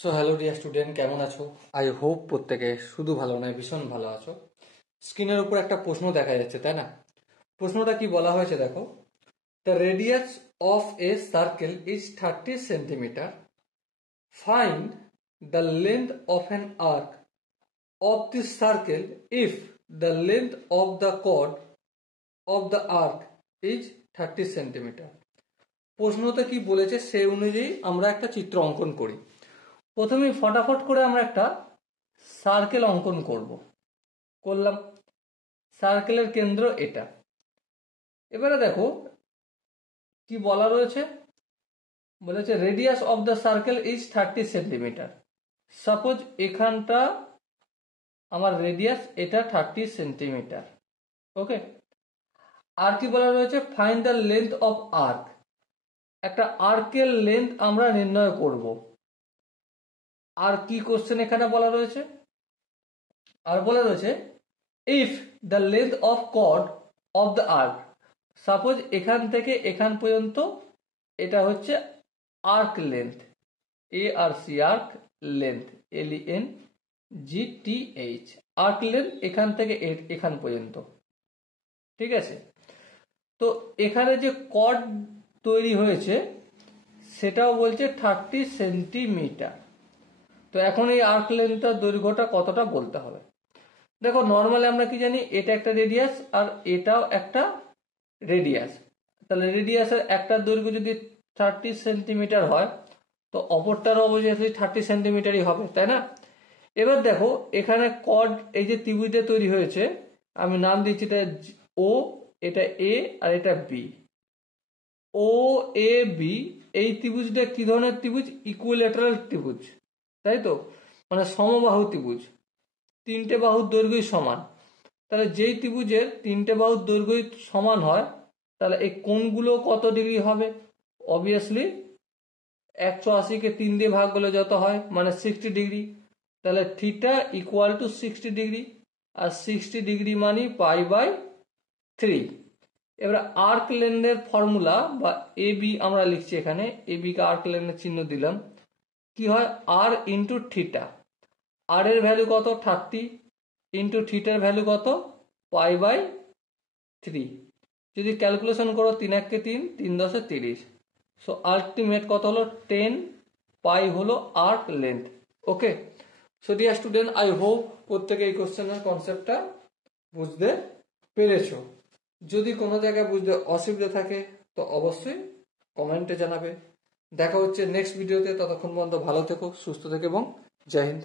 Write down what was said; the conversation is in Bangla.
সো হ্যালো ডিয়ার স্টুডেন্ট, কেমন আছো? আই হোপ প্রত্যেকে শুধু ভালো নয়, ভীষণ ভালো আছো। স্ক্রিনের উপর একটা প্রশ্ন দেখা যাচ্ছে, তাই না? প্রশ্নটা কি বলা হয়েছে দেখো। The radius of a circle is 30 centimetre. Find the length of an arc of this circle if the length of the chord of the arc is 30 centimetre. প্রশ্নতে কি বলেছে সেই অনুযায়ী আমরা একটা চিত্র অঙ্কন করি। প্রথমে ফটাফট করে আমরা একটা সার্কেল অঙ্কন করলাম। সার্কেলের কেন্দ্র এটা। এবারে দেখো কি বলা রয়েছে, বলেছে radius of the circle is 30 centimetre. Suppose এখানটা আমার রেডিয়াস, এটা 30 সেন্টিমিটার। ওকে, আর কি বলা রয়েছে, find the length of arc. একটা আর্কের লেন্থ আমরা নির্ণয় করব। আর কি কোশ্চেন এখানে বলা রয়েছে, আর বলা রয়েছে if the length of chord of the arc. Suppose এখান থেকে এখান পর্যন্ত এটা হচ্ছে arc length, ARC arc length, LENGTH arc length এখান থেকে এখান পর্যন্ত। ঠিক আছে, তো এখানে যে কর্ড তৈরি হয়েছে সেটাও বলছে 30 সেন্টিমিটার। তো এখন এই আর্ক লেন্থটার দৈর্ঘ্যটা কতটা বলতে হবে। দেখো নর্মালি আমরা কি জানি, এটা একটা রেডিয়াস আর এটাও একটা রেডিয়াস। তাহলে রেডিয়াসের একটা দৈর্ঘ্য যদি 30 সেন্টিমিটার হয় তো অপরটারও অবভিয়াসলি 30 সেন্টিমিটারই হবে, তাই না? এবার দেখো এখানে কর্ড, এই যে ত্রিভুজ দিয়ে তৈরি হয়েছে, আমি নাম দিচ্ছি এটা ও, এটা এ আর এটা বি। ও এ বি, এই ত্রিভুজটা কি ধরনের ত্রিভুজ? ইকুইল্যাটারাল ত্রিভুজ, তাই তো, মানে সমবাহু ত্রিভুজ, তিনটে বাহুর দৈর্ঘ্যই সমান। তাহলে যেই ত্রিভুজের তিনটে বাহুর দৈর্ঘ্যই সমান হয় তাহলে এই কোণগুলো কত ডিগ্রি হবে? অবভিয়াসলি 180কে 3 দিয়ে ভাগ করলে যত হয়, মানে 60 ডিগ্রি। তাহলে থিটা ইকুয়াল টু 60 ডিগ্রি, আর 60 ডিগ্রি মানে π/3। এবার আর্ক লেন্থের ফর্মুলা বা এবি আমরা লিখছি, এখানে এবি কে আর্ক লেন্থের চিহ্ন দিলাম। কি হয়? আর ইন্টু থিটা। আর এর ভ্যালু কত? 30, ইন্টু থিটার ভ্যালু কত? π/3। যদি ক্যালকুলেশন করো 3 1 কে 3, 3 10 30। সো আলটিমেট কত হলো? 10 পাই হলো arc length. Okay, so dear student, I hope প্রত্যেকে এই কোশ্চেনের কনসেপ্টটা বুঝতে পেরেছো। যদি কোনো জায়গায় বুঝতে অসুবিধা থাকে তো অবশ্যই কমেন্টে জানাবে। দেখা হচ্ছে নেক্সট ভিডিওতে। ততক্ষণ পর্যন্ত ভালো থেকো, সুস্থ থেকো এবং জয় হিন্দ।